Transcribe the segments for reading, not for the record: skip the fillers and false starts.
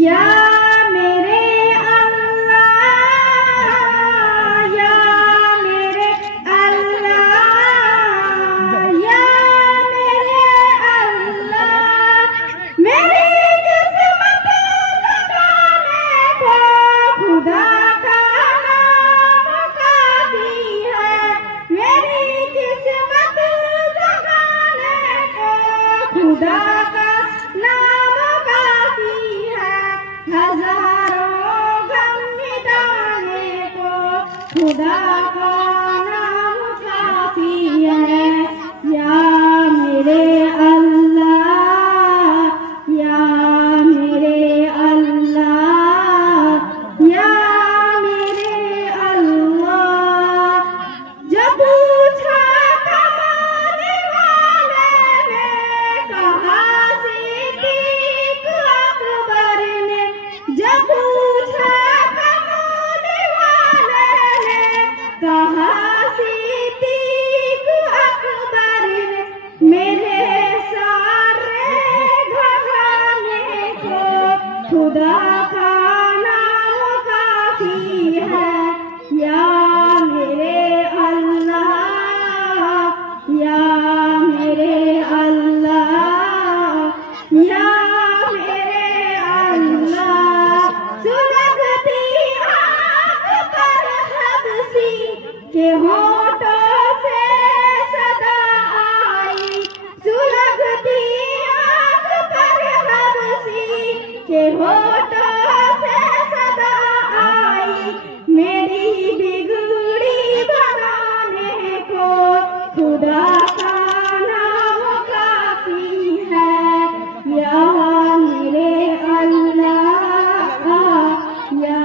या मेरे अल्लाह, या मेरे अल्लाह, या मेरे अल्लाह, मेरी किस्मत जगाने को खुदा का नाम काफी है। मेरी किस्मत जगाने को खुदा का नाम काफी है। हजारों गम मिटाने को खुदा का नाम काफी है। या मेरे अल्लाह, या मेरे अल्लाह, या मेरे अल्लाह। जब पूछा कमाने वाले ने, कहा सिद्दीक अकबर ने। जब पूछा कमाने वाले ने, कहा सिद्दीक अकबर ने। मेरे सारे घराने को खुदा का नाम काफी है। या मेरे अल्लाह, या मेरे अल्लाह, या मेरे अल्लाह। सुलगती आग पर हबसी के होठों से सदा आई। सुलगती आग पर हबसी के होठों से सदा आई। मेरी बिगड़ी बनाने को खुदा का नाम काफी है। या मेरे अल्लाह, या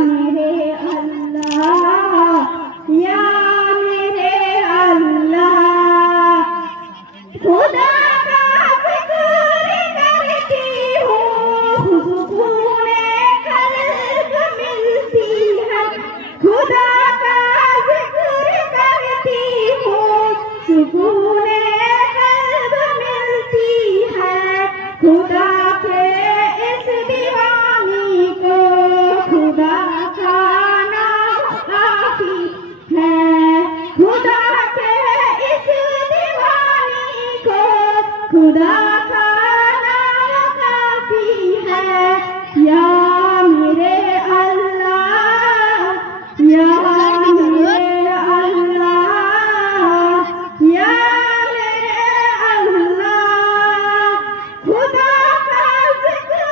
मेरे अल्लाह, या मेरे अल्लाह। खुदा का जिक्र करती हूँ, सुकूने कल्ब मिलती है। खुदा का जिक्र करती हूँ, सुकूने कल्ब मिलती है। खुदा के इस दीवानी को खुदा का नाम काफी है। खुदा के इस दीवानी को खुदा का नाम काफी है। या मेरे अल्लाह, या मेरे अल्लाह, या मेरे अल्लाह। खुदा का जिक्र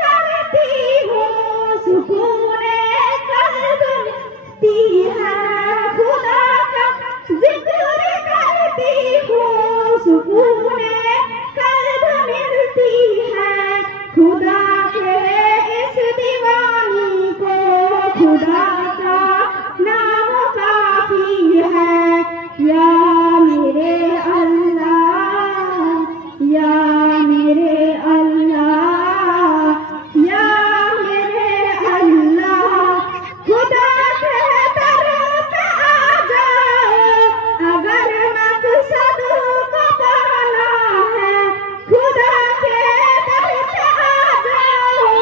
करती हूँ, सुकूने कल्ब मिलती है। खुदा का जिक्र करती हूँ, सुकूने कल्ब मिलती है। खुदा के इस दीवानी को खुदा का नाम काफी है। या मेरे अल्लाह, या मेरे अल्लाह, या मेरे अल्लाह। खुदा के दर पे आ जाओ अगर मकसद को पाना है। खुदा के दर पे आ जाओ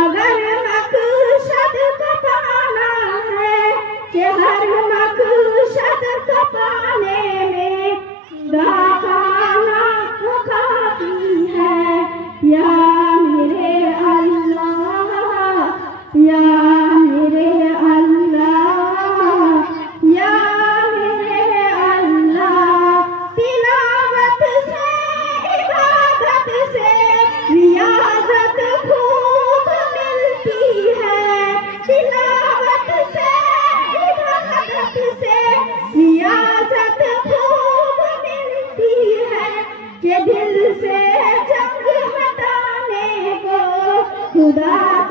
अगर मकसद को पाना है। कि हर मकसद को पाने में खुदा का नाम काफी है। या मेरे अल्लाह, या मेरे अल्लाह, या मेरे अल्लाह। तिलावत से इबादत से रियाजत खूब मिलती है। तिलावत से इबादत से रियाजत खूब मिलती है। कि दिल से जंग हटाने को खुदा